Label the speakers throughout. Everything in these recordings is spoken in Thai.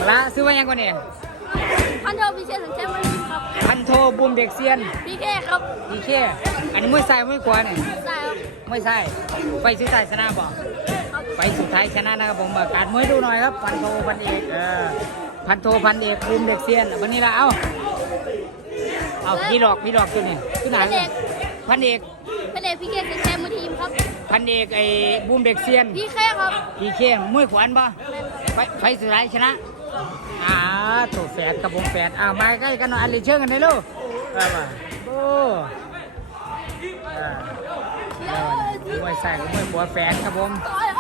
Speaker 1: ละซื้อว่ายังก่อนเนี่ย
Speaker 2: พันโทพิเชษสัญชัยมาลีครับ
Speaker 1: พันโทบูมเด็กเซียน
Speaker 2: พีเคครับ
Speaker 1: พีเคอันนี้มวยใส่มวยขวาเนี่ย
Speaker 2: ใช่ครับ
Speaker 1: ไม่ใช่ไปสุดท้ายชนะบ่ไปสุดท้ายชนะนะครับผมการมวยดูหน่อยครับพันโทพันเอกพันโทพันเอกบูมเด็กเซียนวันนี้ละเอาพี่หลอกตัวนี้ที่ไหนพันเอก
Speaker 2: พีเคสัญชัยมาทีมครับ
Speaker 1: พันเอกไอ้บูมเด็กเซียน
Speaker 2: พีเคครับ
Speaker 1: พีเคมวยขวานป่ะไปสุดท้ายชนะตัวแฝดกับวงแฝดมาใกล้กันหน่อยอันเลยเชื่อกันได้ลูกโอ้มวยใส่กับมวยหัวแฝดครับผม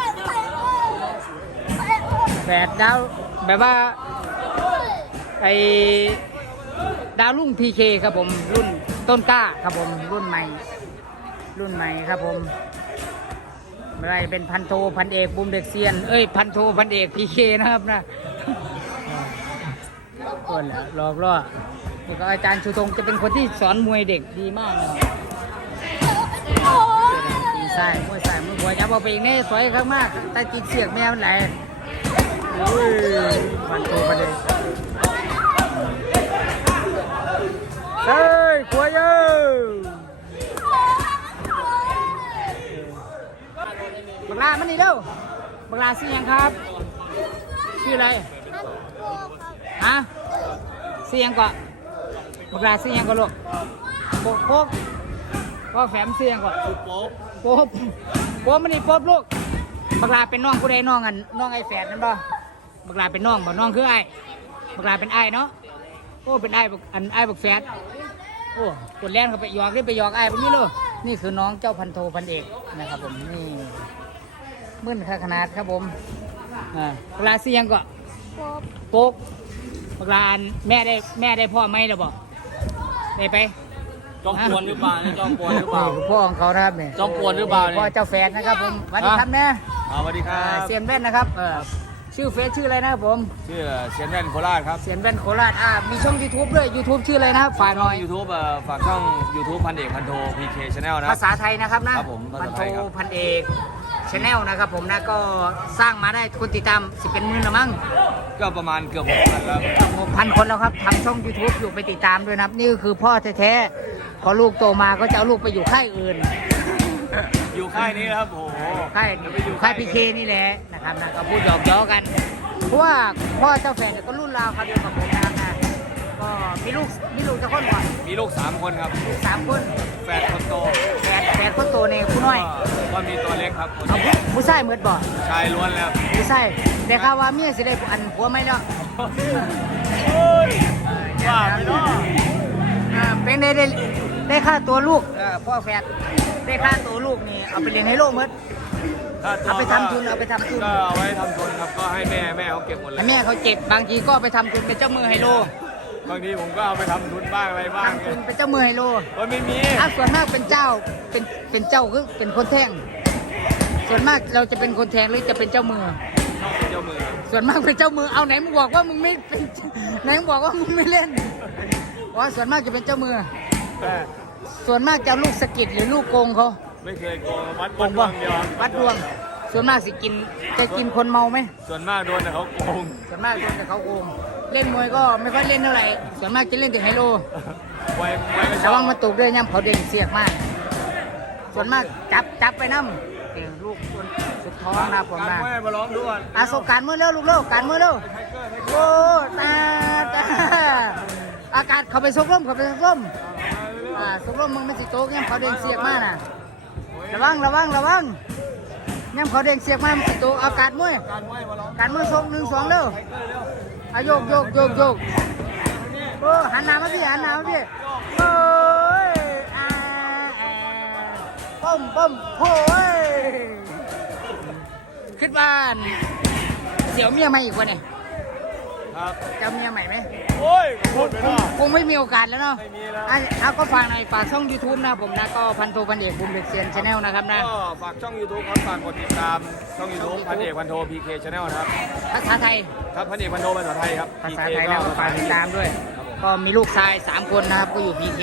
Speaker 1: แฝดดาวแบบว่าไอ้ดาวรุ่งพีเคครับผมรุ่นต้นกล้าครับผมรุ่นใหม่ครับผมอะไรเป็นพันโทพันเอกบูมเด็กเซียนพันโทพันเอกพีเคนะครับนะคนละหลอกล่อนี่ก็อาจารย์ชูธงจะเป็นคนที่สอนมวยเด็กดีมากนะตีใส่มวยใส่มวยหัวยับเอาไปอีกนี่สวยข้างมากแต่จิกเสียกแมวไหลพันโทพันเอกเฮ้ยขวายบังลามันนี่เด้อบังลาชื่อยังครับชื่ออะไรฮะชื่อยังก่อนบังลาชื่อยังก่อนลูกโป๊กว่าแฝมชื่อยังก่อนโป๊กมันนี่โป๊กลูกบังลาเป็นน้องผู้ใดน้องไอ้แฝดนั่นป่ะบังลาเป็นน้องบ่น้องคือไอ้บังลาเป็นไอ้เนาะโอ้เป็นไอ้บักแฝดโอ้กดแล่นเขาไปหยอกไปหยอกไอ้พวกนี้เลยนี่คือน้องเจ้าพันโทพันเอกนะครับผมนี่มึนขนาดครับผมเวลาเสียงก็โป๊กเวลาแม่ได้พ่อไหมเราบอกได้ไป
Speaker 3: จอมปวนหรือเปล่าจอมปวนหรือเปล่า
Speaker 1: พ่อของเขานะครับเนี่ย
Speaker 3: จอมปวนหรือเปล่า
Speaker 1: พ่อเจ้าแฟนนะครับผมสวัสดีครับแม่
Speaker 3: สวัสดีครับ
Speaker 1: เซียนแว่นนะครับชื่อเฟซชื่ออะไรนะครับผม
Speaker 3: ชื่อเซียนแว่นโคราชครับ
Speaker 1: เซียนแว่นโคราชมีช่อง YouTube ด้วย YouTube ชื่ออะไรนะครับฝากหน่อย
Speaker 3: YouTube ฝากช่อง YouTube พันเอกพันโท PK Channel นะ
Speaker 1: ภาษาไทยนะครับนะครับ
Speaker 3: ผม
Speaker 1: พันโทพันเอกChannel นะครับผมนะก็สร้างมาได้คนติดตาม10เป็นหมื่นละมั้ง
Speaker 3: ก็ประมาณเกือบ6,000แล้ว
Speaker 1: 6,000 คนแล้วครับทำช่อง YouTube อยู่ไปติดตามด้วยนะครับนี่คือพ่อแท้ๆพอลูกโตมาก็จะเอาลูกไปอยู่ค่ายอื่น
Speaker 3: อยู่ค่ายนี้ครับโอ้โห
Speaker 1: ค่ายพีเคนี่แหละนะครับนะก็พูดหยอกล้อกันเพราะว่าพ่อเจ้าแฝดก็รุ่นราวครับเดียวกับผมนะครับนะก็มีลูกจะคนก่อน
Speaker 3: มีลูก3 คนครับ
Speaker 1: ลูก3 คน
Speaker 3: แฝดคนโต
Speaker 1: แฝดคนโตในผู้น้อย
Speaker 3: ก็มีตัวเล็กครับ
Speaker 1: ผู้ชายเหมือนบ่
Speaker 3: ชายล้วนแล้ว
Speaker 1: ผู้ชายแต่ข่าวว่าเมียสิได้อันผัวไหมเนาะ
Speaker 3: ว่าไม่ได้
Speaker 1: เป็นได้ค่าตัวลูกพ่อแฝดได้ค่าตัวลูกนี่เอาไปเลี้ยงให้โลกหมดเอาไปทำทุน
Speaker 3: ก็เอาไว้ทำทุนครับก็ให้แม่เขาเก็บหมดเลย
Speaker 1: แม่เขาเก็บบางทีก็ไปทำทุนเป็นเจ้ามือไฮโล
Speaker 3: บางทีผมก็เอาไปทำทุนบ้างอะไรบ้าง
Speaker 1: ทำทุนเป็นเจ้ามือไฮโล
Speaker 3: ไม่มี
Speaker 1: ส่วนมากเป็นเจ้าเป็นเจ้าคือเป็นคนแทงส่วนมากเราจะเป็นคนแทงหรือจะเป็นเจ้ามือส่วนมากเป็นเจ้ามือเอาไหนมึงบอกว่ามึงไม่เป็นไหนมึงบอกว่ามึงไม่เล่นว่าส่วนมากจะเป็นเจ้ามือส่วนมากจะลูกสกิดหรือลูกโกงเขา
Speaker 3: ไม่เคยโกงวัดดวงเดียว
Speaker 1: วัดดวงส่วนมากจะกินคนเมาไหม
Speaker 3: ส่วนมากโดนแต่เขาโกง
Speaker 1: ส่วนมากโดนแต่เขาโกงเล่นมวยก็ไม่ค่อยเล่นเท่าไหร่ส่วนมากจะเล่นแต่ไฮโลระวังมาตกด้วยย่ำเขาเด่นเสียกมากส่วนมากจับไปน้ำลูกสุดท้องนะผมนะ
Speaker 3: มาร้องด้วย
Speaker 1: สบการมือเร็วลูกเร็วการมือเร็วโอ้ตาอากาศเขาไปซบร่มซบร่มมึงไม่สิโต๊ะย่ำเขาเด่นเสียกมากนะระวังย่ำเขาเด่นเสียกมากมันสิโต๊ะอากาศมือการมือส่ง1 2เร็วโยกโอ้หันหน้ามาพี่โอ้ยป้มโอ้ยขึ้นบ้านเสี่ยวเมียใหม่อีกวะเนี่ย
Speaker 3: ครับ
Speaker 1: จะเมียใหม่ไหม
Speaker 3: โอ้ย
Speaker 1: คงไม่มีโอกาสแล้วเนาะ
Speaker 3: ไม่มีแล้ว
Speaker 1: ก็ฝากในฝากช่อง YouTube นะผมนะก็พันโทพันเอกบูมเด็กเซียน Channel นะครับนะ
Speaker 3: ก็ฝากช่อง YouTube ครับฝากกดติดตามช่อง YouTube พันเอกพันโท PK Channel นะครับ
Speaker 1: ภาษาไทย
Speaker 3: ครับพันเอกพันโทภาษาไทยครับ
Speaker 1: ภาษาไทยแล้วก็ฝากติดตามด้วยก็มีลูกชาย3 คนนะครับก็อยู่ PK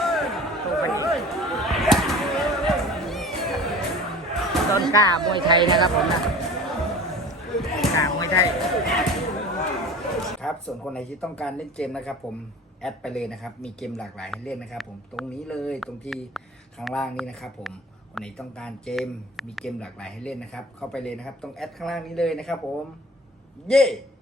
Speaker 1: ต้นกล้ามวยไทยนะครับผมนะกล้ามวยไทยส่วนคนไหนที่ต้องการเล่นเกมนะครับผมแอดไปเลยนะครับมีเกมหลากหลายให้เล่นนะครับผมตรงนี้เลยตรงที่ข้างล่างนี้นะครับผมคนไหนต้องการเกมมีเกมหลากหลายให้เล่นนะครับเข้าไปเลยนะครับตรงแอดข้างล่างนี้เลยนะครับผมเย้